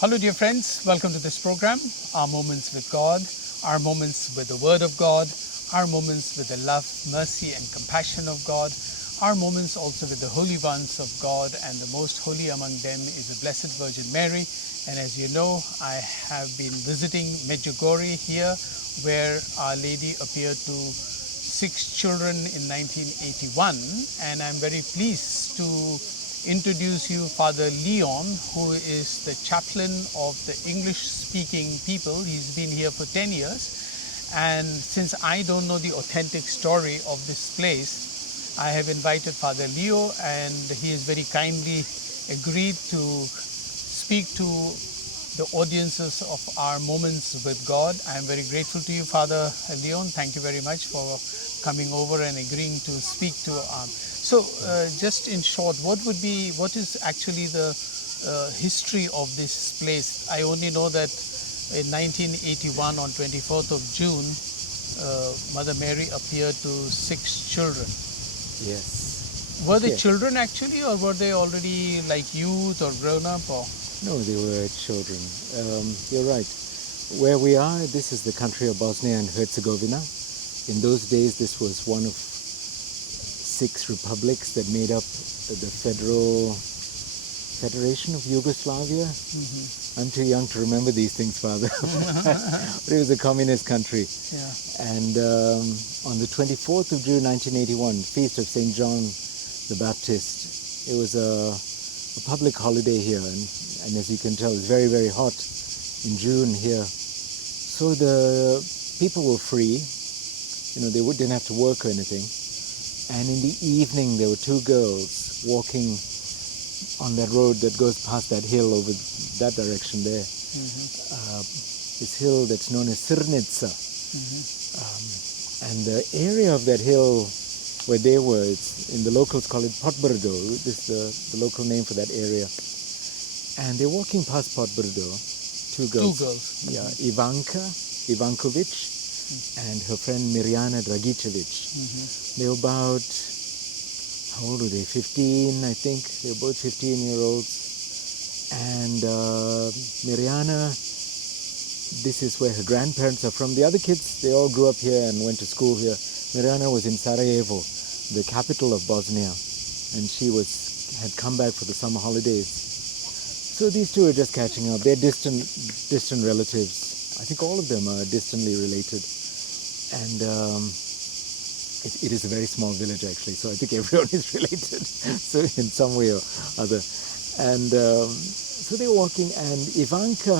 Hello dear friends, welcome to this program, Our Moments with God, our moments with the Word of God, our moments with the love, mercy and compassion of God, our moments also with the holy ones of God, and the most holy among them is the Blessed Virgin Mary. And as you know, I have been visiting Medjugorje here, where Our Lady appeared to 6 children in 1981, and I'm very pleased to introduce you Father Leon, who is the chaplain of the English-speaking people. He's been here for 10 years, and since I don't know the authentic story of this place, I have invited Father Leo, and he has very kindly agreed to speak to the audiences of our moments with God. I am very grateful to you, Father Leon. Thank you very much for coming over and agreeing to speak to just in short, what is actually the history of this place? I only know that in 1981 on 24th of June, Mother Mary appeared to 6 children. Yes. Were they children actually, or were they already like youth or grown up? Or? No, they were children. You're right. Where we are, this is the country of Bosnia and Herzegovina. In those days, this was one of 6 republics that made up the Federation of Yugoslavia. Mm-hmm. I'm too young to remember these things, Father. But it was a communist country. Yeah. And on the 24th of June 1981, feast of St. John the Baptist, it was a public holiday here. And as you can tell, it's very, very hot in June here. So the people were free. You know, they didn't have to work or anything. And in the evening, there were 2 girls walking on that road that goes past that hill over that direction there. Mm-hmm. This hill that's known as Srnica. Mm-hmm. And the area of that hill where they were, in the locals call it Potbrdo. This is the local name for that area. And they're walking past Potbrdo, 2 girls. 2 girls. Yeah, Ivanka Ivankovic and her friend Mirjana Dragicevic. Mm-hmm. They were about, how old were they? 15, I think. They were both 15-year-olds. And Mirjana, this is where her grandparents are from. The other kids, they all grew up here and went to school here. Mirjana was in Sarajevo, the capital of Bosnia, and she had come back for the summer holidays. So these 2 are just catching up. They're distant relatives. I think all of them are distantly related. And it is a very small village, actually, so I think everyone is related, so in some way or other. And so they're walking, and Ivanka,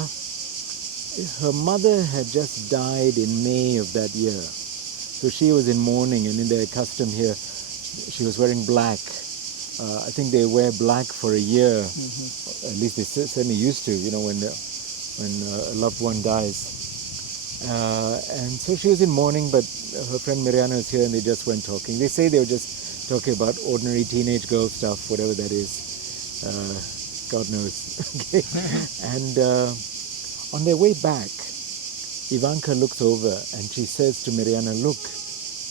her mother had just died in May of that year. So she was in mourning, and in their custom here, she was wearing black. I think they wear black for a year. Mm-hmm. At least they certainly used to, you know, when a loved one dies. And so she was in mourning, but her friend Mirjana was here and they just went talking. They say they were just talking about ordinary teenage girl stuff, whatever that is. God knows. Okay. And on their way back, Ivanka looks over and she says to Mirjana, look,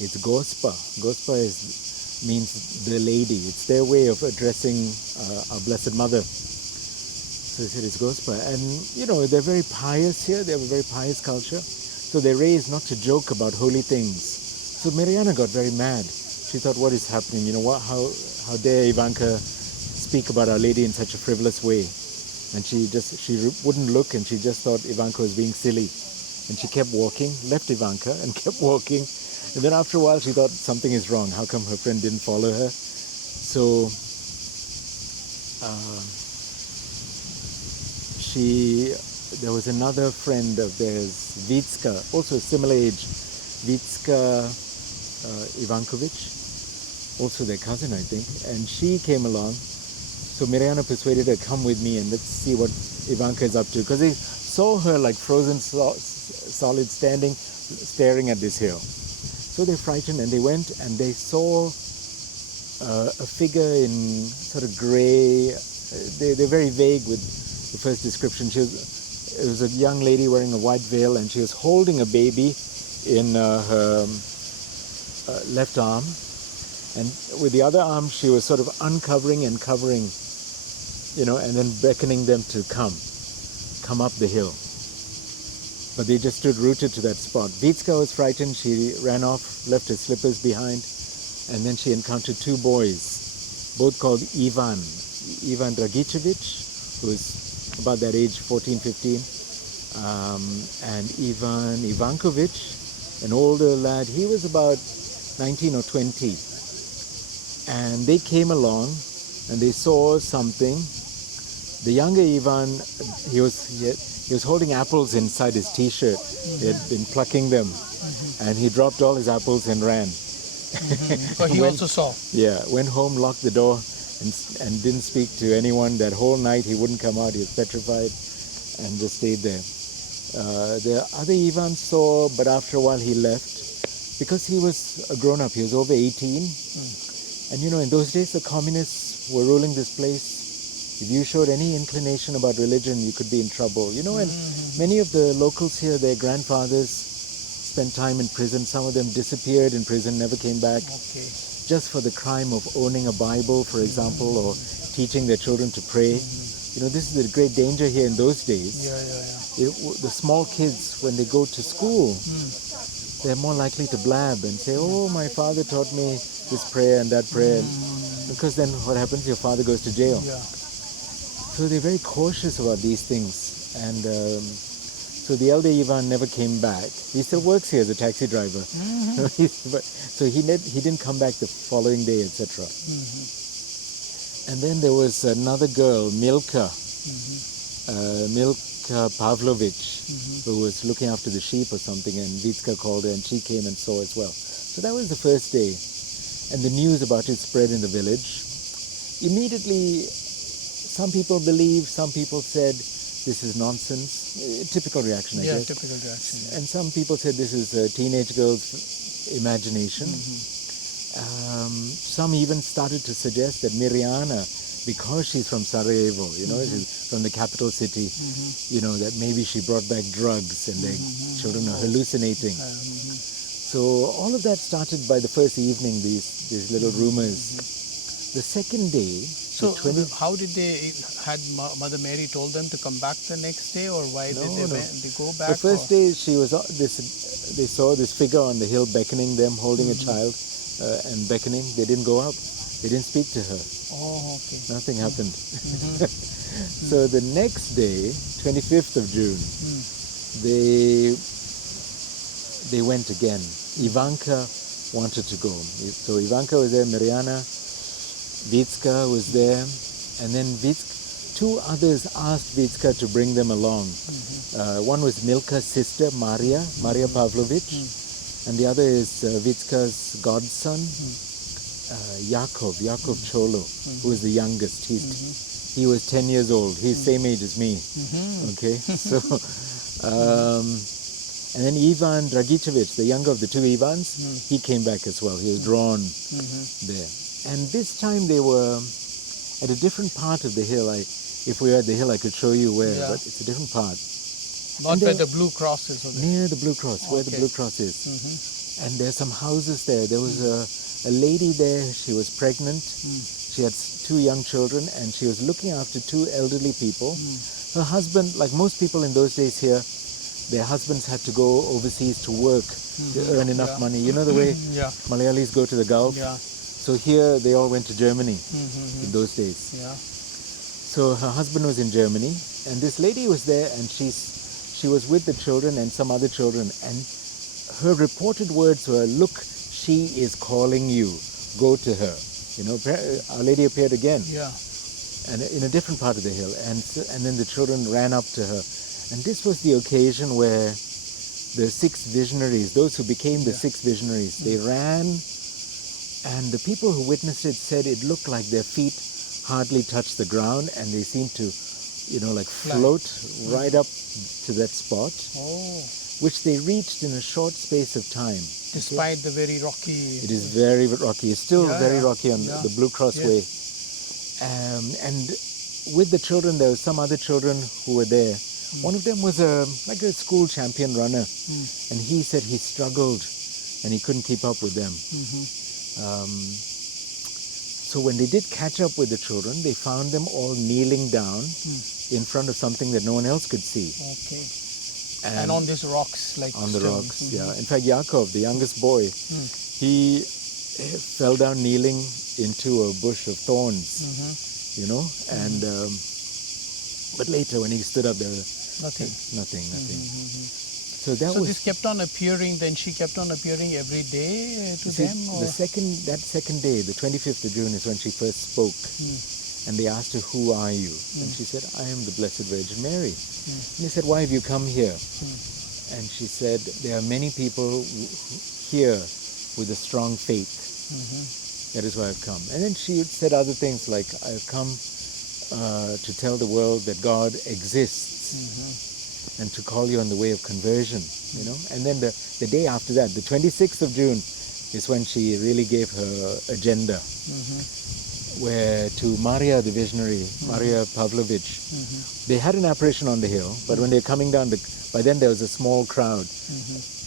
it's Gospa. Gospa means the lady. It's their way of addressing our Blessed Mother. So they said it's Gospa. And, you know, they're very pious here. They have a very pious culture. So they're raised not to joke about holy things. So Mirjana got very mad. She thought, what is happening? You know, how dare Ivanka speak about Our Lady in such a frivolous way? And she wouldn't look, and she just thought Ivanka was being silly. And she kept walking, left Ivanka and kept walking. And then after a while she thought something is wrong. How come her friend didn't follow her? So there was another friend of theirs, Vitska, also similar age, Vitska Ivankovic, also their cousin, I think, and she came along. So Mirjana persuaded her, come with me and let's see what Ivanka is up to, because they saw her like frozen solid staring at this hill. So they're frightened, and they went and they saw a figure in sort of grey. They're very vague with the first description. It was a young lady wearing a white veil, and she was holding a baby in her left arm, and with the other arm she was sort of uncovering and covering, and then beckoning them to come come up the hill. But they just stood rooted to that spot. Vitska was frightened. She ran off, left her slippers behind, and then she encountered two boys, both called Ivan Dragicevic, who was about that age, 14, 15, and Ivan Ivankovic, an older lad. He was about 19 or 20. And they came along and they saw something. The younger Ivan, he was holding apples inside his t-shirt. He had been plucking them, and he dropped all his apples and ran. But he also saw. Yeah, went home, locked the door, and didn't speak to anyone. That whole night he wouldn't come out. He was petrified, and just stayed there. The other Ivan saw, but after a while he left because he was a grown-up. He was over 18, and in those days the communists were ruling this place. If you showed any inclination about religion, you could be in trouble. And many of the locals here, their grandfathers spent time in prison. Some of them disappeared in prison, never came back. Okay. Just for the crime of owning a Bible, for example, or teaching their children to pray. This is the great danger here in those days. Yeah. The small kids, when they go to school, they're more likely to blab and say, oh, my father taught me this prayer and that prayer. Because then what happens? Your father goes to jail. Yeah. So they're very cautious about these things. And so the elder Ivan never came back. He still works here as a taxi driver. So he didn't come back the following day, etc. And then there was another girl, Milka Pavlovich, who was looking after the sheep or something, and Vitska called her and she came and saw as well. So that was the first day. And the news about it spread in the village. Immediately, some people believed, some people said, this is nonsense. Typical reaction, I guess. Yeah, typical reaction. And some people said this is a teenage girl's imagination. Some even started to suggest that Mirjana, because she's from Sarajevo, she's from the capital city, that maybe she brought back drugs and their children are hallucinating. So all of that started by the first evening, these little rumors. The second day, so how did had Mother Mary told them to come back the next day, or why did they go back? The first day they saw this figure on the hill beckoning them, holding a child and beckoning. They didn't go up. They didn't speak to her. Oh, okay. Nothing happened. So the next day, 25th of June, they went again. Ivanka wanted to go. So Ivanka was there, Mirjana, Vitska was there, and then two others asked Vitska to bring them along. One was Milka's sister, Maria Pavlovich, and the other is Vitska's godson, Yakov Cholo, who was the youngest. He was 10 years old. He's same age as me. Okay, so and then Ivan Dragicevic, the younger of the two Ivans, he came back as well. He was drawn there. And this time they were at a different part of the hill. If we were at the hill, I could show you where, but it's a different part. Not where the blue cross is? Near the blue cross, where the blue cross is. And there's some houses there. There was a lady there. She was pregnant. She had two young children, and she was looking after two elderly people. Her husband, like most people in those days here, their husbands had to go overseas to work to earn enough money. You know the way Malayalis go to the Gulf? So here they all went to Germany in those days. So her husband was in Germany, and this lady was there, and she was with the children and some other children, and her reported words were, "Look, she is calling you. Go to her." Our Lady appeared again, and in a different part of the hill, and then the children ran up to her, and this was the occasion where the six visionaries, those who became the six visionaries, they ran. And the people who witnessed it said it looked like their feet hardly touched the ground, and they seemed to, float right up to that spot, which they reached in a short space of time. Despite the very rocky... It is very rocky. It's still very rocky on the Blue Cross Way. And with the children, there were some other children who were there. One of them was like a school champion runner, and he said he struggled and he couldn't keep up with them. So when they did catch up with the children, they found them all kneeling down in front of something that no one else could see. Okay. And on these rocks, like on the stones. rocks, yeah. In fact, Yaakov, the youngest boy, he fell down kneeling into a bush of thorns, you know, and but later when he stood up, there was Nothing. nothing. So So this kept on appearing, then she kept on appearing every day to them? Or? that second day, the 25th of June, is when she first spoke. And they asked her, "Who are you?" And she said, "I am the Blessed Virgin Mary." And he said, "Why have you come here?" And she said, "There are many people here with a strong faith. That is why I've come." And then she said other things like, "I've come to tell the world that God exists and to call you on the way of conversion." You know. And then the day after that, the 26th of June, is when she really gave her agenda. Where to Maria the Visionary, Maria Pavlovich, they had an apparition on the hill, but when they're coming down, by then there was a small crowd,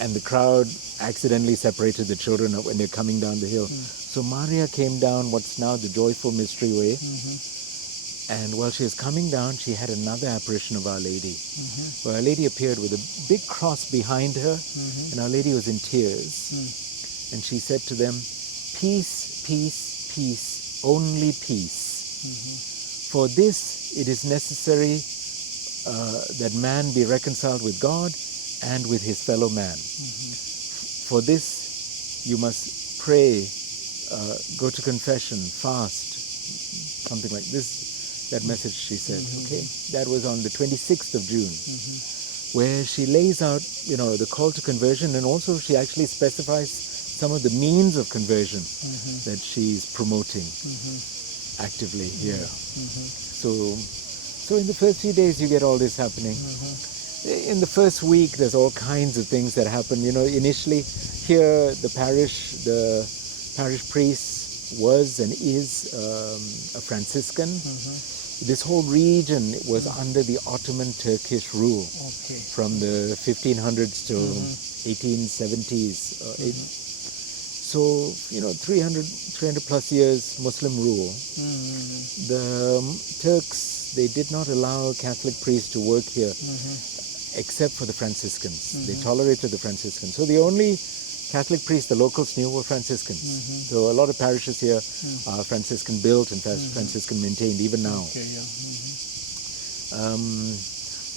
and the crowd accidentally separated the children when they're coming down the hill. So Maria came down what's now the Joyful Mystery Way, and while she was coming down, she had another apparition of Our Lady, where Our Lady appeared with a big cross behind her, and Our Lady was in tears, and she said to them, "Peace, peace, peace. Only peace. For this it is necessary that man be reconciled with God and with his fellow man. For this you must pray, go to confession, fast," something like this. That message she said. Okay, that was on the 26th of June, where she lays out, you know, the call to conversion, and also she actually specifies some of the means of conversion that she's promoting actively here. So in the first few days you get all this happening. In the first week there's all kinds of things that happen. You know, initially here the parish priest was and is a Franciscan. This whole region was under the Ottoman Turkish rule from the 1500s to 1870s. So, you know, 300 plus years Muslim rule. The Turks, they did not allow Catholic priests to work here except for the Franciscans. They tolerated the Franciscans. So the only Catholic priests the locals knew were Franciscans. So a lot of parishes here are Franciscan built and Franciscan maintained even now.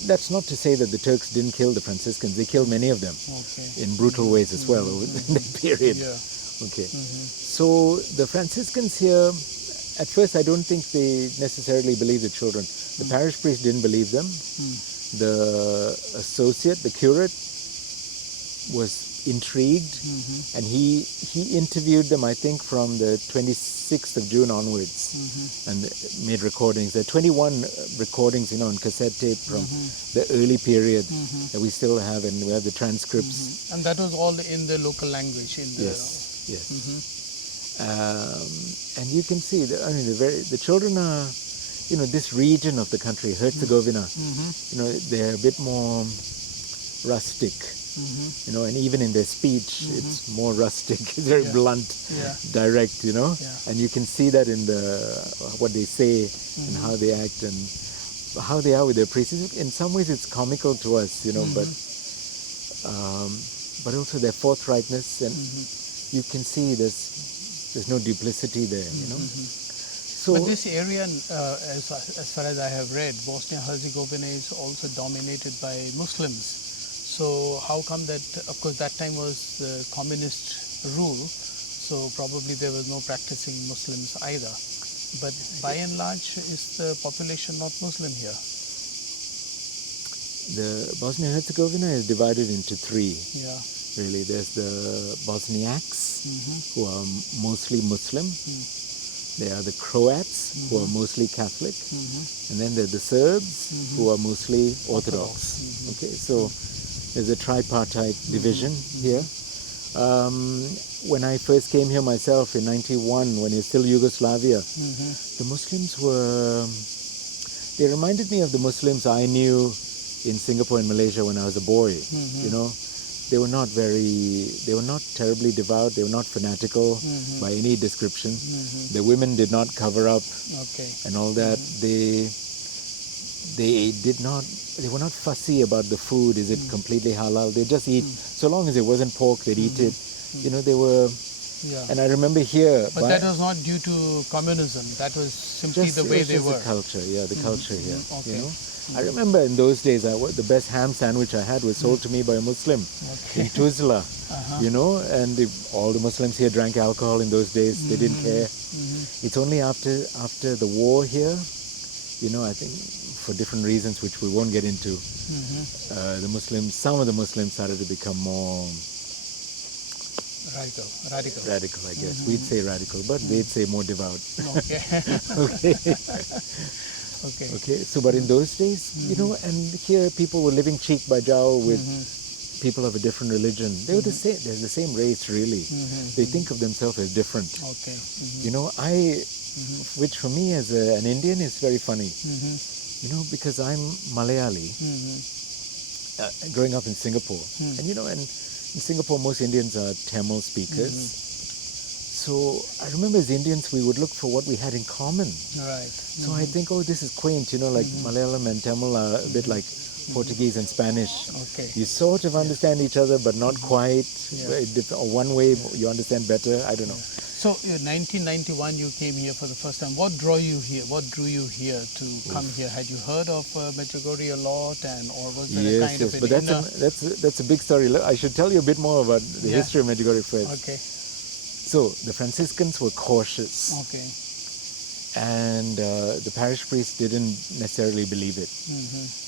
That's not to say that the Turks didn't kill the Franciscans. They killed many of them in brutal ways as well over that period. Okay. So the Franciscans here, at first I don't think they necessarily believed the children. The parish priest didn't believe them. The associate, the curate, was intrigued, and he interviewed them, I think, from the 26th of June onwards, and made recordings. There are 21 recordings, you know, on cassette tape from the early period that we still have, and we have the transcripts. And that was all in the local language? Yes. And you can see, the children are, you know, this region of the country, Herzegovina, you know, they're a bit more rustic. You know, and even in their speech, it's more rustic. It's very blunt, direct. You know, and you can see that in what they say and how they act and how they are with their priests. In some ways, it's comical to us, you know, but also their forthrightness, and you can see there's no duplicity there. You know. So, but this area, as far as I have read, Bosnia-Herzegovina is also dominated by Muslims. So how come that, of course that time was the communist rule, so probably there was no practicing Muslims either. But by and large, is the population not Muslim here? The Bosnia-Herzegovina is divided into three. Really, there's the Bosniaks, who are mostly Muslim. There are the Croats, who are mostly Catholic. And then there are the Serbs, who are mostly Orthodox. Okay, so there's a tripartite division here. When I first came here myself in 91, when it was still Yugoslavia, the Muslims they reminded me of the Muslims I knew in Singapore and Malaysia when I was a boy. You know, they were not terribly devout, they were not fanatical by any description. The women did not cover up and all that. they were not fussy about the food. Is it completely halal? They just eat. So long as it wasn't pork, they'd eat it. You know, they were. Yeah. And I remember here. But that was not due to communism. That was simply the way they were. The culture, the culture here. Okay. You know, I remember in those days, the best ham sandwich I had was sold to me by a Muslim in Tuzla. You know, and all the Muslims here drank alcohol in those days. They didn't care. It's only after the war here, you know, I think for different reasons which we won't get into, some of the Muslims started to become more radical, I guess. We'd say radical, but they'd say more devout. Okay. So, but in those days, you know, and here people were living cheek by jowl with people of a different religion. They were the same. They're the same race, really. They think of themselves as different. Okay. You know, which for me as an Indian is very funny. You know, because I'm Malayali, growing up in Singapore, and you know, and in Singapore most Indians are Tamil speakers. So I remember as Indians we would look for what we had in common. Right. So I think, oh, this is quaint, you know, like Malayalam and Tamil are a bit like Portuguese and Spanish. Okay. You sort of understand each other, but not quite. Or one way you understand better. I don't know. So in 1991 you came here for the first time. What drew you here? What drew you here to come here? Had you heard of Medjugorje a lot, or was there a kind of an but that's a big story. I should tell you a bit more about the history of Medjugorje first. Okay. So the Franciscans were cautious. Okay. And the parish priest didn't necessarily believe it.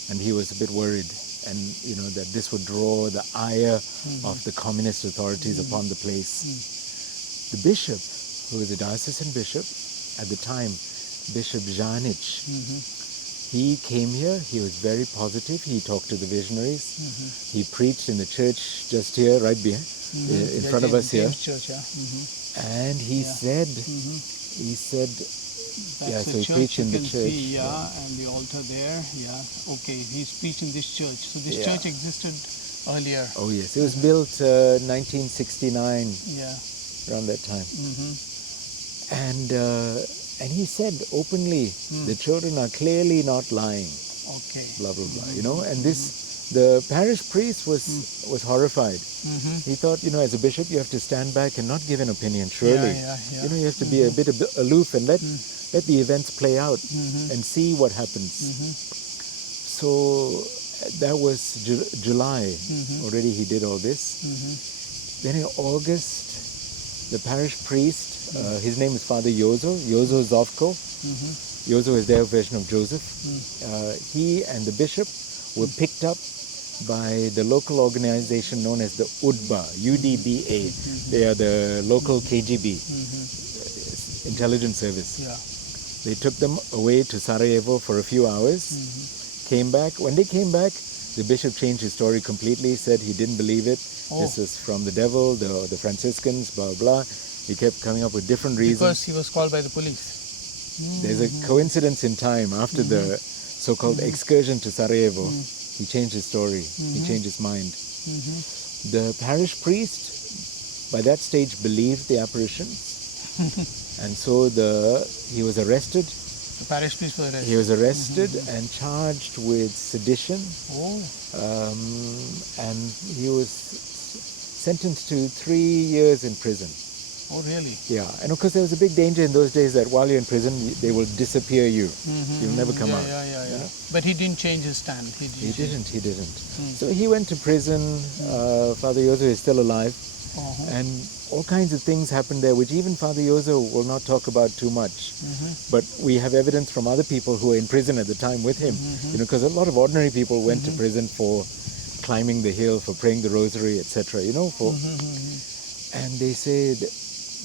And he was a bit worried, and you know, that this would draw the ire of the communist authorities upon the place. The bishop, who was a diocesan bishop at the time, Bishop Žanić, he came here. He was very positive. He talked to the visionaries. He preached in the church just here, right behind, in front of us here. Church, and he said, That's so he preached in the church. See, and the altar there. Okay, he's preached in this church. So this church existed earlier. Oh yes, it was built 1969. Around that time. And he said openly, the children are clearly not lying. Okay. Blah blah blah. You know, and the parish priest was horrified. He thought, you know, as a bishop, you have to stand back and not give an opinion. Surely, you know, you have to be a bit aloof and let the events play out and see what happens. So that was July. Already he did all this. Then in August, the parish priest, his name is Father Jozo Zovko. Jozo is their version of Joseph. He and the bishop were picked up by the local organization known as the UDBA. They are the local KGB, intelligence service. They took them away to Sarajevo for a few hours, came back. When they came back, the bishop changed his story completely, said he didn't believe it. This was from the devil, the Franciscans, blah, blah. He kept coming up with different reasons. Because he was called by the police. There's a coincidence in time. After the so-called excursion to Sarajevo, he changed his story. He changed his mind. The parish priest, by that stage, believed the apparitions. And so he was arrested. The parish priest was arrested. He was arrested and charged with sedition. And he was sentenced to 3 years in prison. Oh, really? Yeah. And of course, there was a big danger in those days that while you're in prison, they will disappear you. You'll never come out. You know? But he didn't change his stand. He didn't. So he went to prison. Father Jozo is still alive. And all kinds of things happened there, which even Father Jozo will not talk about too much. But we have evidence from other people who were in prison at the time with him. You know, because a lot of ordinary people went to prison for climbing the hill, for praying the rosary, etc. You know, and they said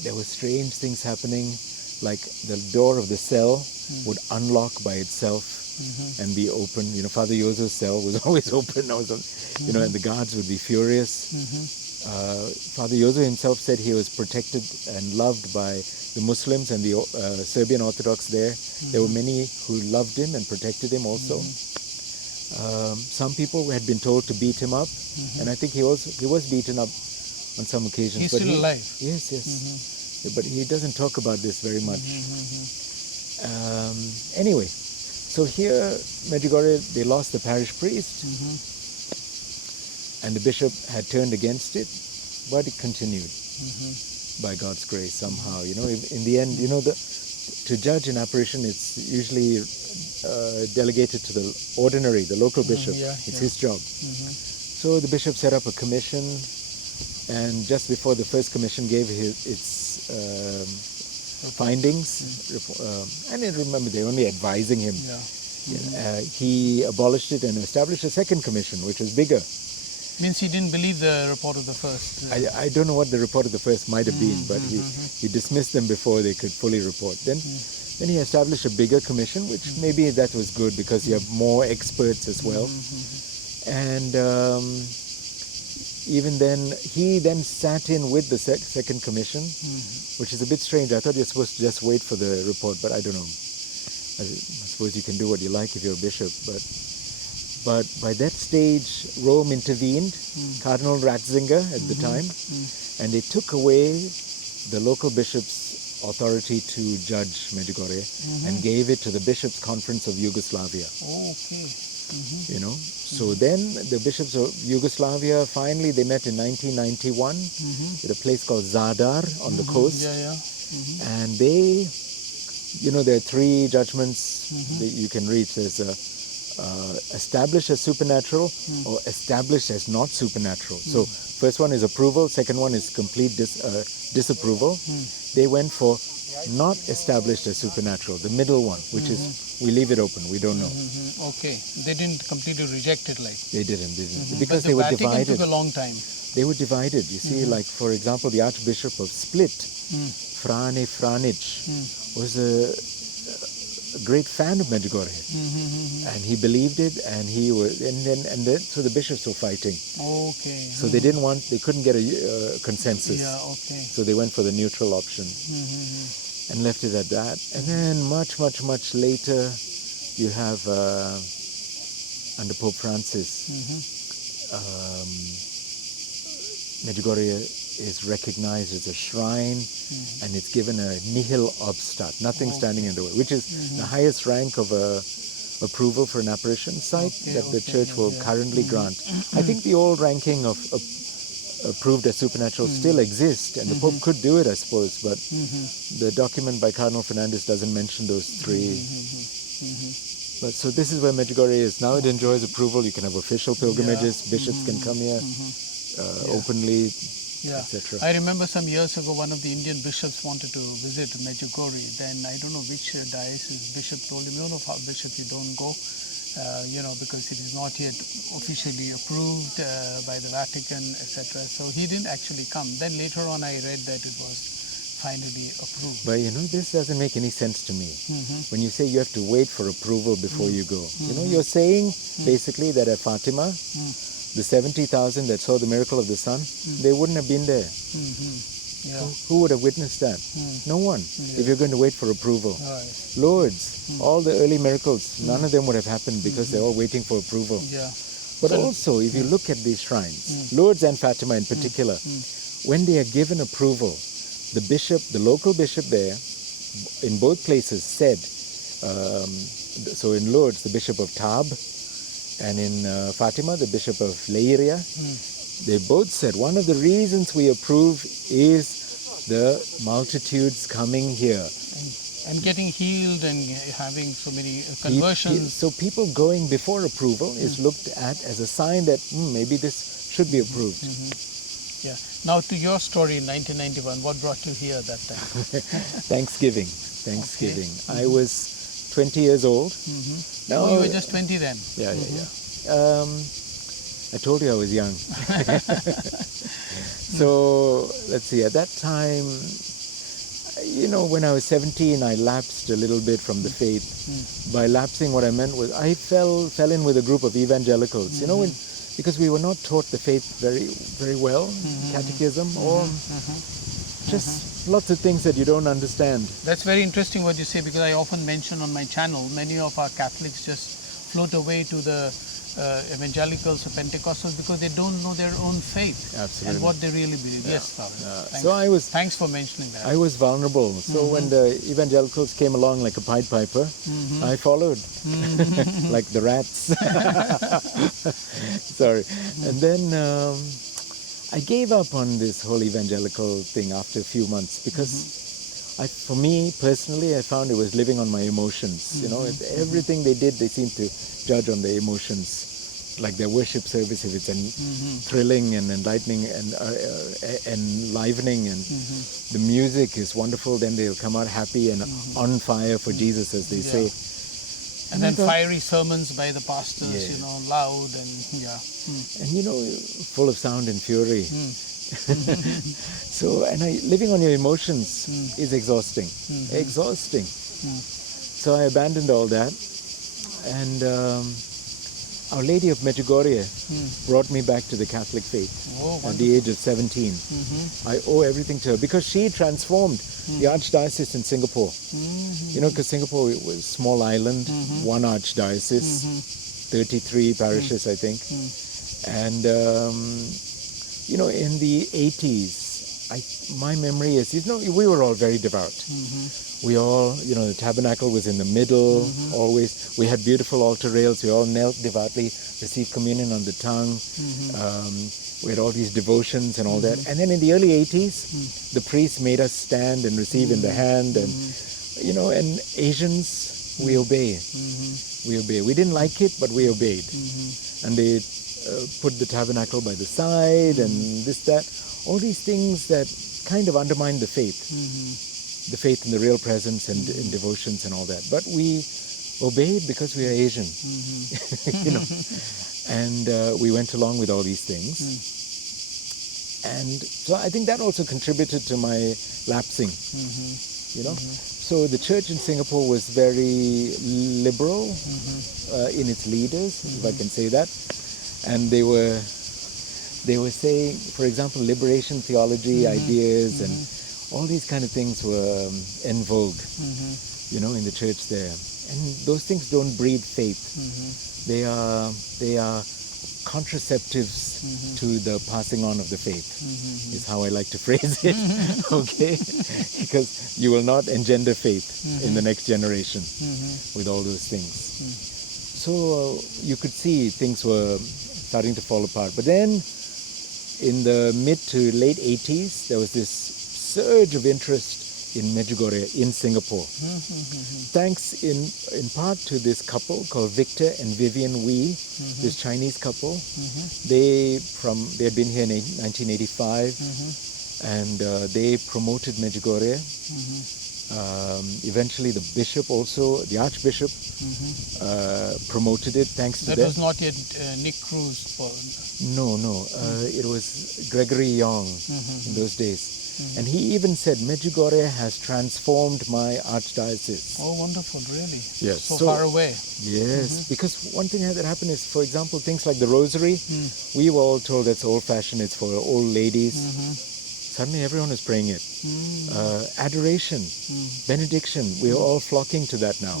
there were strange things happening, like the door of the cell would unlock by itself and be open. You know, Father Jozo's cell was always open. You know, and the guards would be furious. Father Jozo himself said he was protected and loved by the Muslims and the Serbian Orthodox there. There were many who loved him and protected him also. Some people had been told to beat him up, and I think he was beaten up on some occasions. He's still alive? Yes. But he doesn't talk about this very much. Anyway, So here, Medjugorje, they lost the parish priest, and the bishop had turned against it, but it continued by God's grace somehow. You know, in the end, you know, to judge an apparition, it's usually delegated to the ordinary, the local bishop. It's his job. So the bishop set up a commission, and just before the first commission gave its findings, and I remember they were only advising him. He abolished it and established a second commission, which was bigger. Means he didn't believe the report of the first. I don't know what the report of the first might have been, but he dismissed them before they could fully report. Then he established a bigger commission, which maybe that was good because you have more experts as well. And even then, he then sat in with the second commission, which is a bit strange. I thought you're supposed to just wait for the report, but I don't know. I suppose you can do what you like if you're a bishop, but by that stage, Rome intervened, Cardinal Ratzinger at the time, and they took away the local bishop's authority to judge Medjugorje and gave it to the Bishops' Conference of Yugoslavia. You know, so then the bishops of Yugoslavia, finally they met in 1991 at a place called Zadar on the coast. And they, you know, there are three judgments that you can reach. There's established as supernatural or established as not supernatural. So first one is approval, second one is complete disapproval. They went for not established as supernatural, the middle one, which is we leave it open, we don't know. Okay, they didn't completely reject it like. They didn't. Because they were divided. Vatican took a long time. They were divided. You see, like for example, the Archbishop of Split, Frane Franic, was a great fan of Medjugorje, and he believed it, and he was, and then so the bishops were fighting. So they couldn't get a consensus. So they went for the neutral option and left it at that. And then much later, you have under Pope Francis, Medjugorje is recognized as a shrine, and it's given a nihil obstat, nothing standing in the way, which is the highest rank of approval for an apparition site that the church will currently grant. I think the old ranking of approved as supernatural still exists, and the Pope could do it, I suppose, but the document by Cardinal Fernandez doesn't mention those three. But so this is where Medjugorje is. Now it enjoys approval. You can have official pilgrimages, bishops can come here openly, etc. I remember some years ago one of the Indian bishops wanted to visit Medjugorje. Then I don't know which diocese bishop told him, no, bishop, you don't go, because it is not yet officially approved by the Vatican, etc. So he didn't actually come. Then later on I read that it was finally approved. But this doesn't make any sense to me. When you say you have to wait for approval before you go. You're saying basically that at Fatima, the 70,000 that saw the miracle of the sun, they wouldn't have been there. Who would have witnessed that? No one, if you're going to wait for approval. Lourdes, all the early miracles, none of them would have happened because they're all waiting for approval. But also, if you look at these shrines, Lourdes and Fatima in particular, when they are given approval, the bishop, the local bishop there, in both places said, so in Lourdes, the Bishop of Tab, and in Fatima, the Bishop of Leiria, they both said one of the reasons we approve is the multitudes coming here. And getting healed and having so many conversions. So people going before approval is looked at as a sign that maybe this should be approved. Now to your story in 1991, what brought you here that time? Thanksgiving. I was 20 years old. No, you were just 20 then? Yeah. I told you I was young. So, let's see, at that time, when I was 17, I lapsed a little bit from the faith. By lapsing, what I meant was I fell in with a group of evangelicals, because we were not taught the faith very, very well, catechism, or just lots of things that you don't understand. That's very interesting what you say, because I often mention on my channel, many of our Catholics just float away to the evangelicals or Pentecostals because they don't know their own faith Absolutely. and what they really believe. Yes, Father. Thanks for mentioning that. I was vulnerable. So when the evangelicals came along like a Pied Piper, I followed, like the rats. Sorry. And then I gave up on this whole evangelical thing after a few months because for me personally, I found it was living on my emotions. You know, everything they did, they seemed to judge on their emotions. Like their worship service, if it's thrilling and enlightening and enlivening, and the music is wonderful, then they'll come out happy and on fire for Jesus, as they say. And then fiery sermons by the pastors, you know, loud and and you know, full of sound and fury. So, living on your emotions is exhausting. Exhausting. So I abandoned all that, and Our Lady of Medjugorje brought me back to the Catholic faith at the age of 17. I owe everything to her because she transformed the Archdiocese in Singapore. You know, because Singapore was a small island, one Archdiocese, 33 parishes, I think. And, you know, in the 80s, my memory is, you know, we were all very devout. We all, you know, the tabernacle was in the middle, always. We had beautiful altar rails. We all knelt devoutly, received communion on the tongue. We had all these devotions and all that. And then in the early 80s, the priests made us stand and receive in the hand. And, you know, and Asians, we obey. We obey. We didn't like it, but we obeyed. And they put the tabernacle by the side and this, that. All these things that kind of undermine the faith. The faith in the real presence and in devotions and all that. But we obeyed because we are Asian, you know. And we went along with all these things. And so I think that also contributed to my lapsing, you know. So the church in Singapore was very liberal in its leaders, if I can say that. And they were saying, for example, liberation theology ideas and all these kind of things were in vogue, you know, in the church there. And those things don't breed faith. They are contraceptives to the passing on of the faith, is how I like to phrase it, okay? Because you will not engender faith in the next generation with all those things. So you could see things were starting to fall apart. But then in the mid to late 80s, there was this surge of interest in Medjugorje in Singapore. Thanks in part to this couple called Victor and Vivian Wee, this Chinese couple. They had been here in 1985 and they promoted Medjugorje. Eventually the bishop also, the archbishop, promoted it thanks to them. That was not yet Nick Cruz. No. It was Gregory Yong in those days. And he even said, Medjugorje has transformed my archdiocese. Oh, wonderful, really? Yes. So far away. Yes, because one thing that happened is, for example, things like the rosary, we were all told that's old-fashioned, it's for old ladies. Suddenly everyone was praying it. Adoration, benediction, we are all flocking to that now.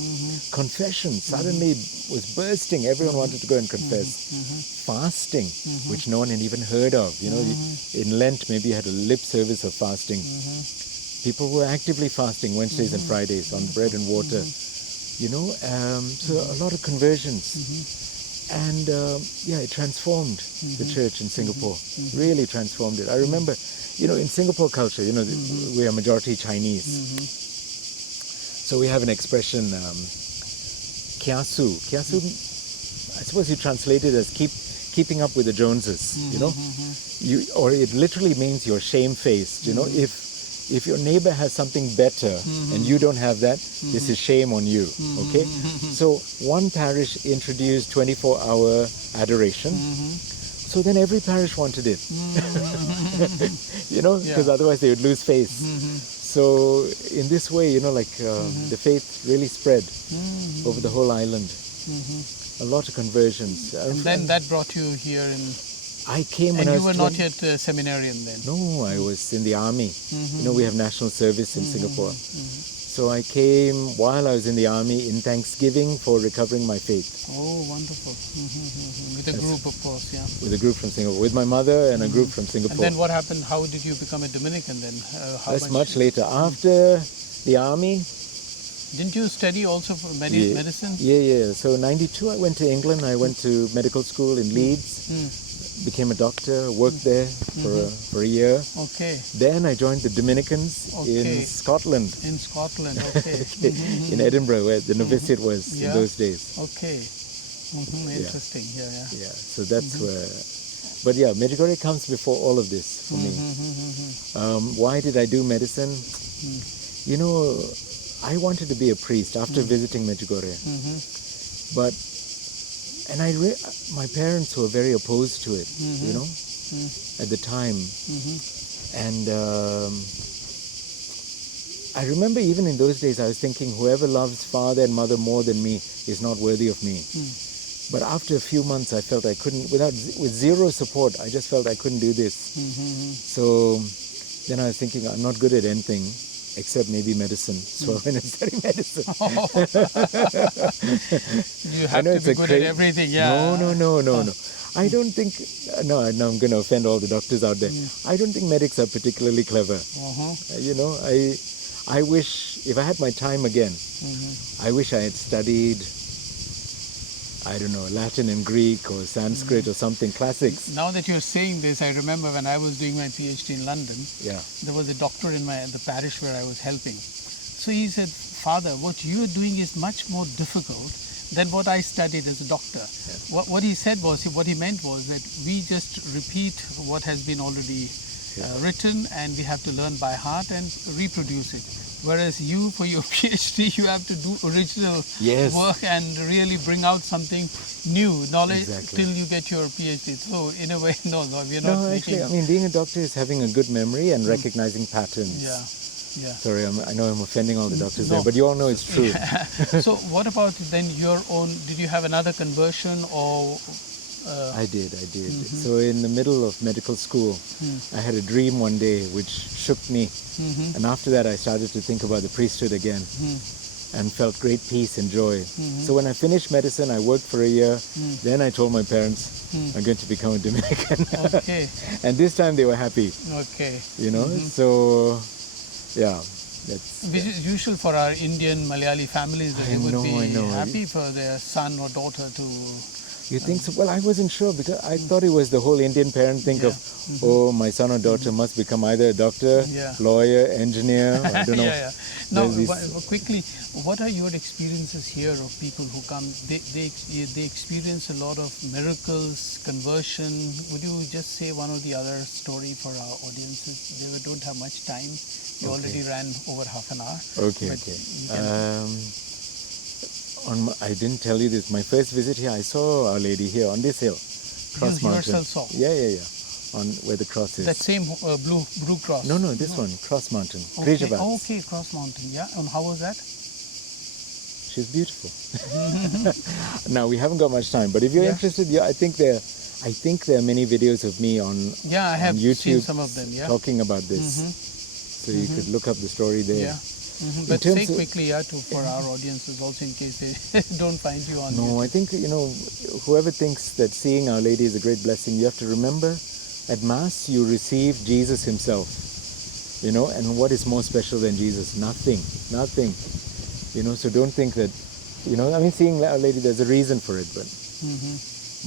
Confession suddenly was bursting. Everyone wanted to go and confess. Fasting, which no one had even heard of. You know, in Lent maybe you had a lip service of fasting. People were actively fasting Wednesdays and Fridays on bread and water. You know, so a lot of conversions. And it transformed the church in Singapore. Really transformed it. I remember, you know, in Singapore culture, you know, we are majority Chinese. So we have an expression, kiasu. Kiasu, I suppose you translate it as keeping up with the Joneses, you know. Or it literally means you're shamefaced, you know. If your neighbor has something better and you don't have that, this is shame on you, okay? So one parish introduced 24-hour adoration. So then every parish wanted it, you know, because otherwise they would lose face. So in this way, you know, like the faith really spread over the whole island. A lot of conversions. And then that brought you here in... I came when and I you was were not yet a seminarian then? No, I was in the army. You know, we have national service in Singapore. So I came while I was in the army in thanksgiving for recovering my faith. Oh, wonderful. With a group, of course, yeah. With a group from Singapore, with my mother and a group from Singapore. And then what happened? How did you become a Dominican then? That's much later. After the army. Didn't you study also for medicine? Yeah. So 92 I went to England. I went to medical school in Leeds. Became a doctor, worked there for a year. Okay. Then I joined the Dominicans in Scotland. In Scotland, okay. In Edinburgh, where the novitiate was in those days. Okay. Interesting. Yeah. So that's where. But yeah, Medjugorje comes before all of this for me. Why did I do medicine? You know, I wanted to be a priest after visiting Medjugorje. But my parents were very opposed to it, you know, at the time. And I remember even in those days I was thinking, whoever loves father and mother more than me is not worthy of me. But after a few months I felt I couldn't, with zero support, I just felt I couldn't do this. So then I was thinking, I'm not good at anything except maybe medicine. So I went and studied medicine. You have to be good at everything, yeah. No. I don't think, no, I'm going to offend all the doctors out there. I don't think medics are particularly clever. You know, I wish, if I had my time again, I wish I had studied, I don't know, Latin and Greek or Sanskrit or something, classics. Now that you're saying this, I remember when I was doing my PhD in London, there was a doctor in the parish where I was helping. So he said, Father, what you're doing is much more difficult than what I studied as a doctor. What he said was, what he meant was that we just repeat what has been already written, and we have to learn by heart and reproduce it. Whereas you, for your PhD, you have to do original work and really bring out something new, knowledge, till you get your PhD. So in a way, no, we're not making... actually, I mean, being a doctor is having a good memory and recognizing patterns. Yeah. Sorry, I know I'm offending all the doctors there, but you all know it's true. So what about then your own, did you have another conversion or... I did. So in the middle of medical school, I had a dream one day which shook me. And after that, I started to think about the priesthood again and felt great peace and joy. So when I finished medicine, I worked for a year. Then I told my parents, I'm going to become a Dominican. Okay. And this time they were happy. Okay. You know, so yeah. Which is usual for our Indian Malayali families, that they would be happy for their son or daughter to... You think so? Well, I wasn't sure because I thought it was the whole Indian parent think of, oh, my son or daughter must become either a doctor, lawyer, engineer, I don't know. Now, quickly, what are your experiences here of people who come? They experience a lot of miracles, conversion. Would you just say one or the other story for our audiences? They don't have much time. You already ran over half an hour. Okay. I didn't tell you this. My first visit here, I saw Our Lady here on this hill, Cross Mountain. You yourself saw? Yeah. On where the cross is. That same blue cross? No, this one, Cross Mountain. Okay, Cross Mountain. Yeah. And how was that? She's beautiful. Now we haven't got much time, but if you're interested, I think there are many videos of me on I have YouTube seen some of them. Yeah. Talking about this, so you could look up the story there. Yeah. But say quickly, for our audiences also, in case they don't find you on YouTube. No, I think, whoever thinks that seeing Our Lady is a great blessing, you have to remember, at Mass, you receive Jesus himself, and what is more special than Jesus? Nothing. So don't think that, seeing Our Lady, there's a reason for it,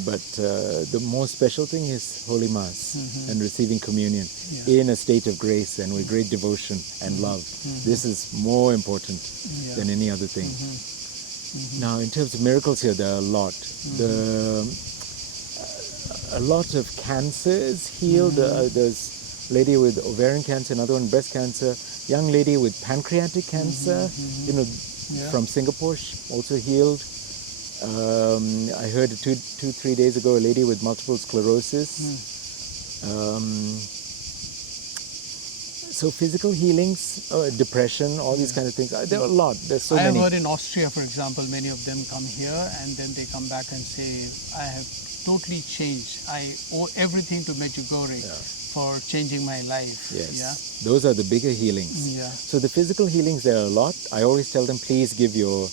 but the most special thing is Holy Mass and receiving communion in a state of grace and with great devotion and love. This is more important than any other thing. Now, in terms of miracles here, there are a lot. A lot of cancers healed. There's a lady with ovarian cancer, another one breast cancer, young lady with pancreatic cancer, from Singapore, also healed. I heard 2-3 days ago a lady with multiple sclerosis. So physical healings, depression, all these kind of things. There are a lot. There's so many. I have heard in Austria, for example, many of them come here and then they come back and say, I have totally changed. I owe everything to Medjugorje for changing my life. Yes. Yeah. Those are the bigger healings. Yeah. So the physical healings, there are a lot. I always tell them, please give your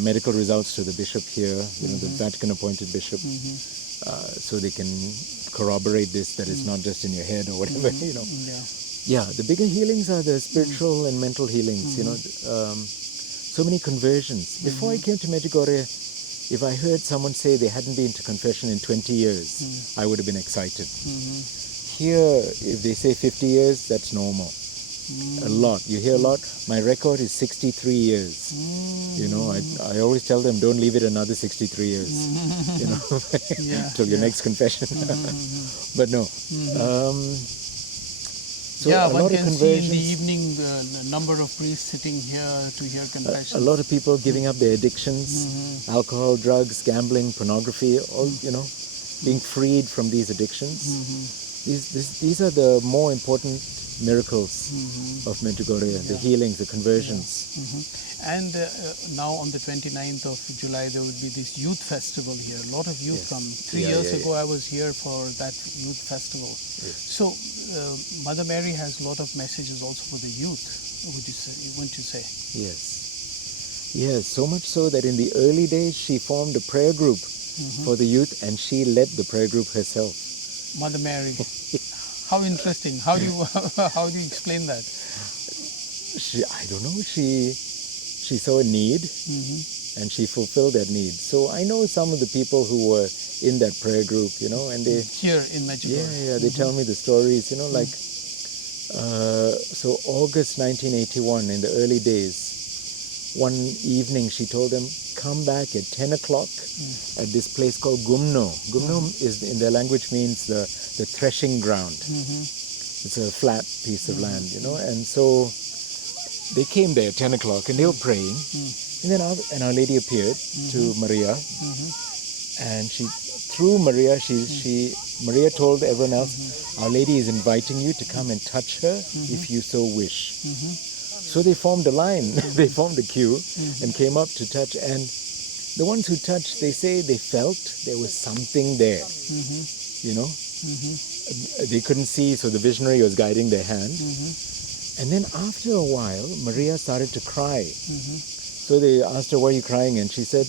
medical results to the bishop here, the Vatican appointed bishop, so they can corroborate this, that it's not just in your head or whatever, Yeah, the bigger healings are the spiritual and mental healings, so many conversions. Before I came to Medjugorje, if I heard someone say they hadn't been to confession in 20 years, I would have been excited. Here, if they say 50 years, that's normal. A lot. You hear a lot. My record is 63 years. I always tell them, don't leave it another 63 years, till your next confession. But no. So a one lot can of see in conversions. the evening the number of priests sitting here to hear confessions. A lot of people giving up their addictions, alcohol, drugs, gambling, pornography, all, being freed from these addictions. These are the more important miracles of Medjugorje, the healings, the conversions. And now on the 29th of July, there will be this youth festival here. A lot of youth come. 3 years ago, I was here for that youth festival. So Mother Mary has a lot of messages also for the youth, wouldn't you say? Yes, so much so that in the early days, she formed a prayer group for the youth, and she led the prayer group herself. Mother Mary. How interesting. How do you explain that? I don't know. She saw a need, and she fulfilled that need. So I know some of the people who were in that prayer group, and they... Here in Medjugorje. They tell me the stories, like... So August 1981, in the early days, one evening she told them, come back at 10 o'clock at this place called Gumno. Gumno is, in their language, means the threshing ground. It's a flat piece of land, and so they came there at 10 o'clock and they were praying, and then Our Lady appeared to Maria, and through Maria, Maria told everyone else, Our Lady is inviting you to come and touch her if you so wish. So they formed a line, they formed a queue and came up to touch, and the ones who touched, they say they felt there was something there, They couldn't see, so the visionary was guiding their hand. And then after a while, Maria started to cry. So they asked her, why are you crying? And she said,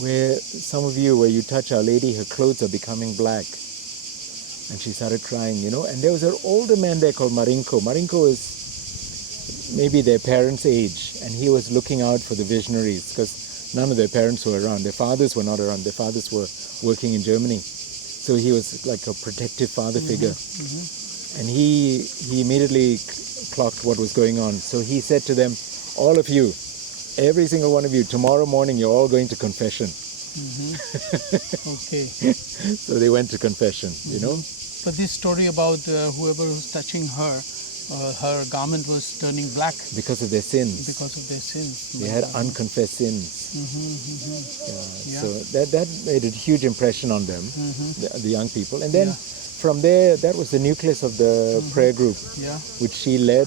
where you touch Our Lady, her clothes are becoming black. And she started crying, And there was an older man there called Marinko. Marinko is maybe their parents' age, and he was looking out for the visionaries because none of their parents were around. Their fathers were not around. Their fathers were working in Germany. So he was like a protective father figure. And he immediately clocked what was going on. So he said to them, all of you, every single one of you, tomorrow morning you're all going to confession. Okay. So they went to confession, But this story about whoever was touching her, her garment was turning black. Because of their sins. Because of their sins. They had unconfessed sins. So that made a huge impression on them, the young people. And then from there, that was the nucleus of the prayer group, which she led.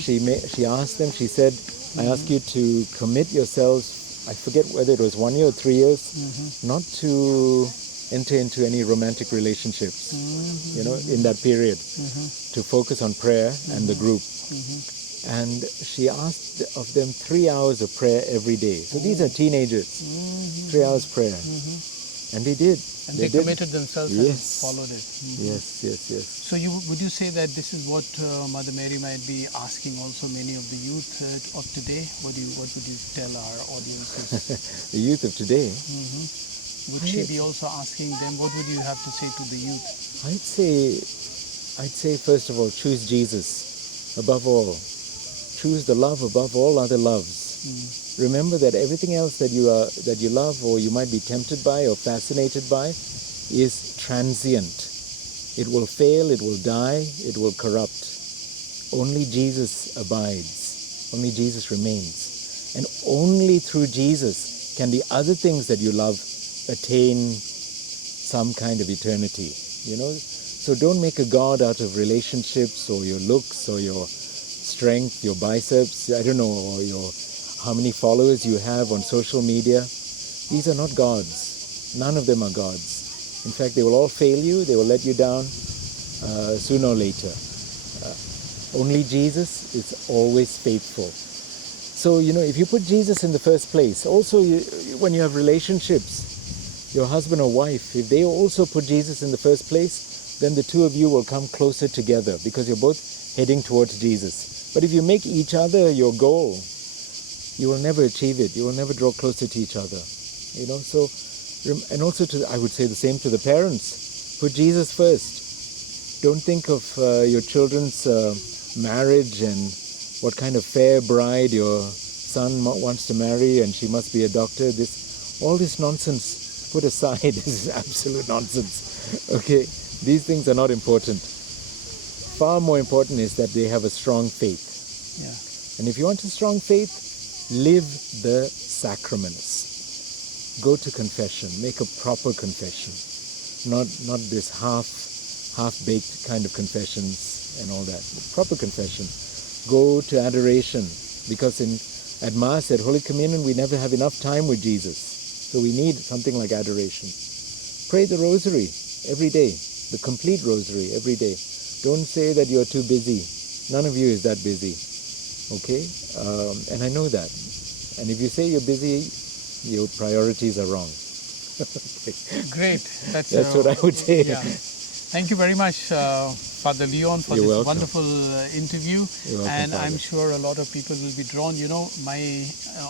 She asked them, she said, I ask you to commit yourselves, I forget whether it was 1 year or 3 years, not to enter into any romantic relationships, in that period, to focus on prayer and the group. And she asked of them 3 hours of prayer every day. So these are teenagers, 3 hours prayer. And they did. And they committed themselves and followed it. Yes. So would you say that this is what Mother Mary might be asking also many of the youth of today? What would you tell our audiences? The youth of today? Would she be also asking them, what would you have to say to the youth? I'd say first of all, choose Jesus above all. Choose the love above all other loves. Remember that everything else that you love or you might be tempted by or fascinated by is transient. It will fail, it will die, it will corrupt. Only Jesus abides. Only Jesus remains. And only through Jesus can the other things that you love attain some kind of eternity. So don't make a God out of relationships or your looks or your strength, your biceps, I don't know, or how many followers you have on social media. These are not gods. None of them are gods. In fact, they will all fail you. They will let you down sooner or later. Only Jesus is always faithful. So, if you put Jesus in the first place, also when you have relationships, your husband or wife, if they also put Jesus in the first place, then the two of you will come closer together because you're both heading towards Jesus. But if you make each other your goal, you will never achieve it. You will never draw closer to each other. So, and also I would say the same to the parents. Put Jesus first. Don't think of your children's marriage and what kind of fair bride your son wants to marry and she must be a doctor. All this nonsense, put aside. This is absolute nonsense. Okay, these things are not important. Far more important is that they have a strong faith. Yeah. And if you want a strong faith, live the sacraments. Go to confession. Make a proper confession. Not this half-baked kind of confessions and all that. Proper confession. Go to adoration, because at Mass, at Holy Communion, we never have enough time with Jesus. So we need something like adoration. Pray the Rosary every day, the complete Rosary every day. Don't say that you're too busy. None of you is that busy, okay? And I know that. And if you say you're busy, your priorities are wrong. Okay. Great. That's what I would say. Yeah. Thank you very much, Father Leon, for You're this welcome. wonderful interview. You're welcome, And Father. I'm sure a lot of people will be drawn.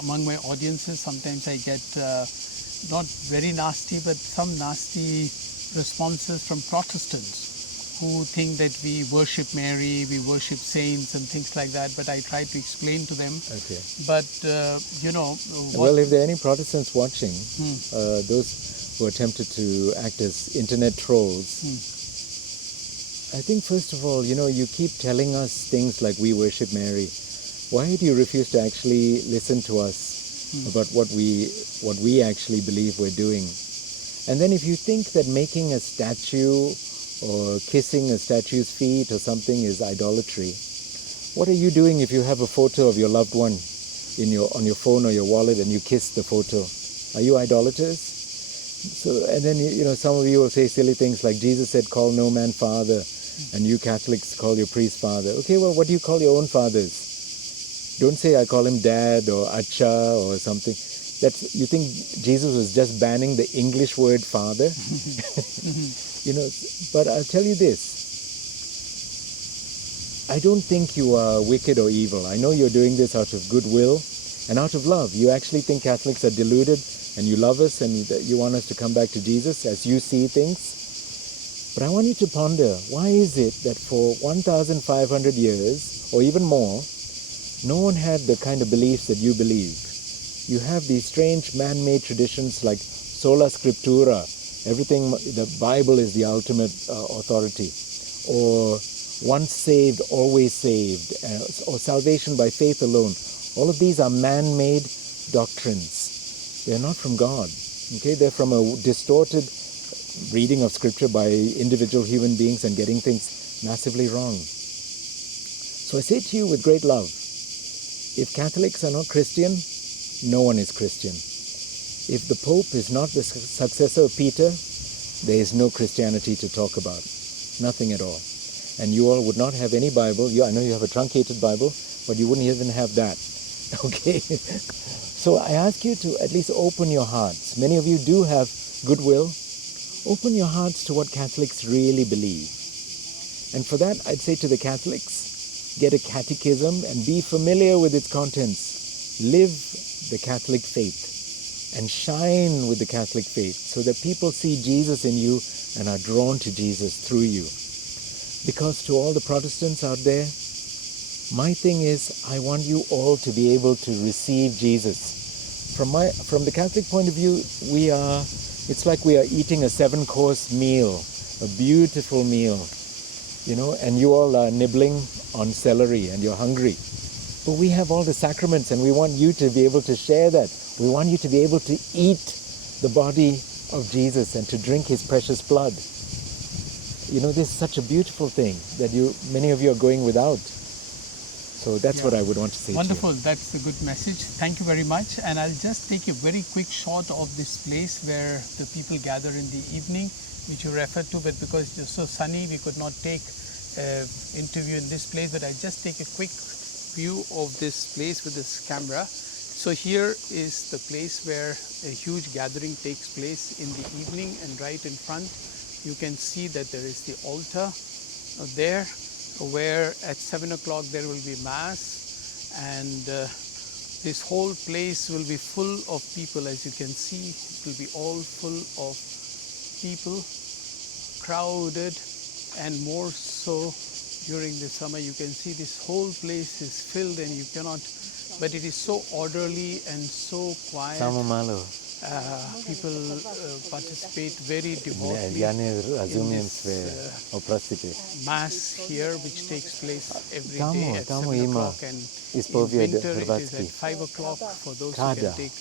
Among my audiences, sometimes I get not very nasty, but some nasty responses from Protestants who think that we worship Mary, we worship saints and things like that. But I try to explain to them. Okay. But, Well, if there are any Protestants watching, those who are tempted to act as internet trolls, I think first of all, you keep telling us things like we worship Mary. Why do you refuse to actually listen to us about what we actually believe we're doing? And then if you think that making a statue or kissing a statue's feet or something is idolatry, what are you doing if you have a photo of your loved one on your phone or your wallet and you kiss the photo? Are you idolaters? So, and then some of you will say silly things like Jesus said, "Call no man father," and you Catholics call your priest father. Okay, well, what do you call your own fathers? Don't say I call him dad or acha or something. You think Jesus was just banning the English word father? But I'll tell you this. I don't think you are wicked or evil. I know you're doing this out of goodwill and out of love. You actually think Catholics are deluded and you love us and you want us to come back to Jesus as you see things. But I want you to ponder, why is it that for 1,500 years or even more, no one had the kind of beliefs that you believe? You have these strange man-made traditions like sola scriptura, everything, the Bible is the ultimate authority, or once saved, always saved, or salvation by faith alone. All of these are man-made doctrines. They're not from God. Okay, they're from a distorted reading of Scripture by individual human beings and getting things massively wrong. So I say to you with great love, if Catholics are not Christian, no one is Christian. If the Pope is not the successor of Peter, there is no Christianity to talk about. Nothing at all. And you all would not have any Bible. I know you have a truncated Bible, but you wouldn't even have that. Okay? So I ask you to at least open your hearts. Many of you do have goodwill. Open your hearts to what Catholics really believe. And for that, I'd say to the Catholics, get a catechism and be familiar with its contents. Live the Catholic faith and shine with the Catholic faith so that people see Jesus in you and are drawn to Jesus through you. Because to all the Protestants out there, my thing is, I want you all to be able to receive Jesus. From the Catholic point of view, it's like we are eating a 7-course meal, a beautiful meal, and you all are nibbling on celery and you're hungry. But we have all the sacraments and we want you to be able to share that. We want you to be able to eat the body of Jesus and to drink his precious blood. This is such a beautiful thing that many of you are going without. So that's what I would want to say. Wonderful. To you. That's a good message. Thank you very much. And I'll just take a very quick shot of this place where the people gather in the evening. which you referred to, but because it was so sunny, we could not take interview in this place, but I just take a quick view of this place with this camera. So here is the place where a huge gathering takes place in the evening, and right in front you can see that there is the altar there, where at 7 o'clock there will be mass, and this whole place will be full of people. As you can see, it will be all full of people, crowded, and more so during the summer. You can see this whole place is filled, and you cannot, but it is so orderly and so quiet. Sama malu. People participate very devoutly Yani in razumiem this sve, oprostite. mass here, which takes place every Tamo- day at tamo 7 ima o'clock, and ispovijed in winter it is hrvatski. at 5 o'clock for those who Kada? can take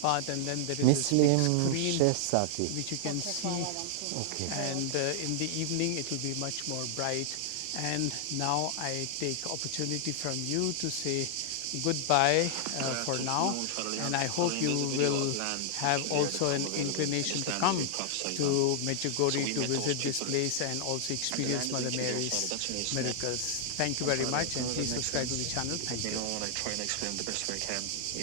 part, and then there is this big Mislim screen 6 sati. which you can see, Okay. and in the evening it will be much more bright. And now I take opportunity from you to say goodbye for now, and I hope you will have also an inclination to come to Medjugorje to visit this place and also experience Mother Mary's miracles. Thank you very much, and please subscribe to the channel. Thank you. I try and explain the best way I can.